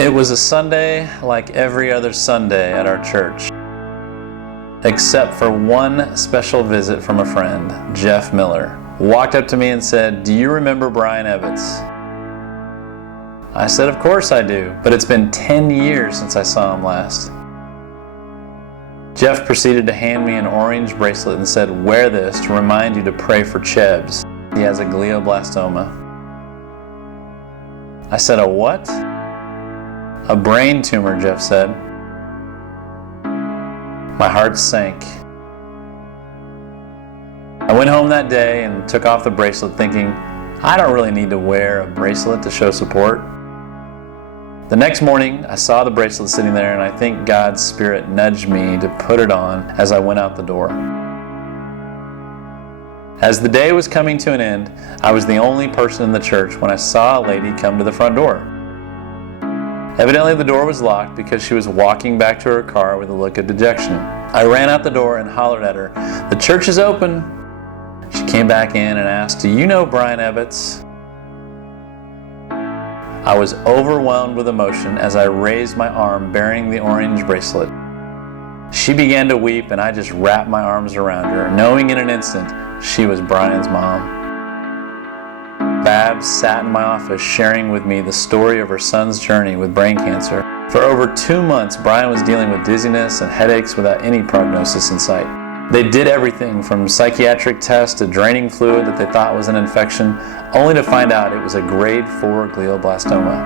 It was a Sunday like every other Sunday at our church, except for one special visit from a friend, Jeff Miller, walked up to me and said, "Do you remember Brian Ebbitts?" I said, "Of course I do, but it's been 10 years since I saw him last." Jeff proceeded to hand me an orange bracelet and said, "Wear this to remind you to pray for Chebbs. He has a glioblastoma." I said, "A what?" "A brain tumor," Jeff said. My heart sank. I went home that day and took off the bracelet thinking, I don't really need to wear a bracelet to show support. The next morning, I saw the bracelet sitting there, and I think God's Spirit nudged me to put it on as I went out the door. As the day was coming to an end, I was the only person in the church when I saw a lady come to the front door. Evidently, the door was locked because she was walking back to her car with a look of dejection. I ran out the door and hollered at her, "The church is open!" She came back in and asked, "Do you know Brian Ebbitts?" I was overwhelmed with emotion as I raised my arm bearing the orange bracelet. She began to weep, and I just wrapped my arms around her, knowing in an instant she was Brian's mom. Babs sat in my office sharing with me the story of her son's journey with brain cancer. For over 2 months, Brian was dealing with dizziness and headaches without any prognosis in sight. They did everything from psychiatric tests to draining fluid that they thought was an infection, only to find out it was a grade 4 glioblastoma.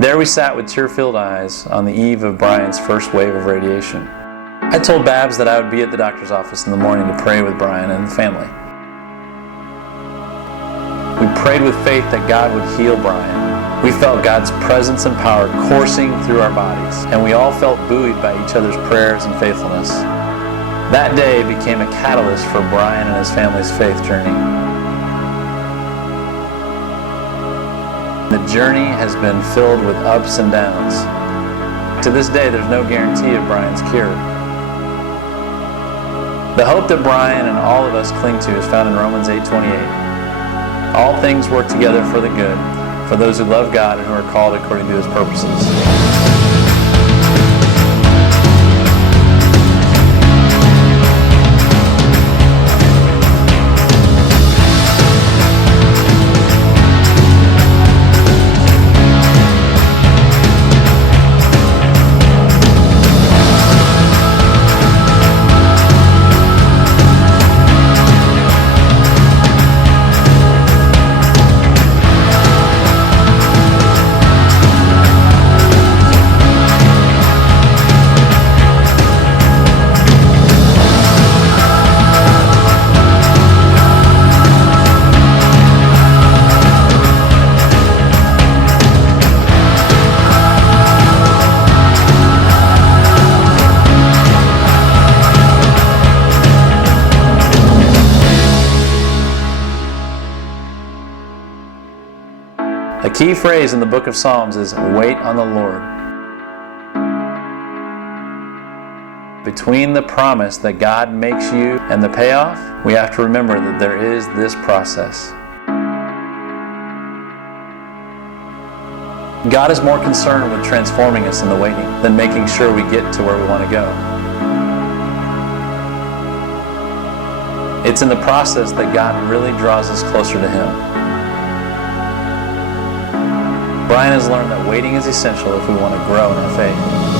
There we sat with tear-filled eyes on the eve of Brian's first wave of radiation. I told Babs that I would be at the doctor's office in the morning to pray with Brian and the family. We prayed with faith that God would heal Brian. We felt God's presence and power coursing through our bodies, and we all felt buoyed by each other's prayers and faithfulness. That day became a catalyst for Brian and his family's faith journey. The journey has been filled with ups and downs. To this day, there's no guarantee of Brian's cure. The hope that Brian and all of us cling to is found in Romans 8:28. All things work together for the good, for those who love God and who are called according to His purposes. A key phrase in the book of Psalms is, "Wait on the Lord." Between the promise that God makes you and the payoff, we have to remember that there is this process. God is more concerned with transforming us in the waiting than making sure we get to where we want to go. It's in the process that God really draws us closer to Him. Brian has learned that waiting is essential if we want to grow in our faith.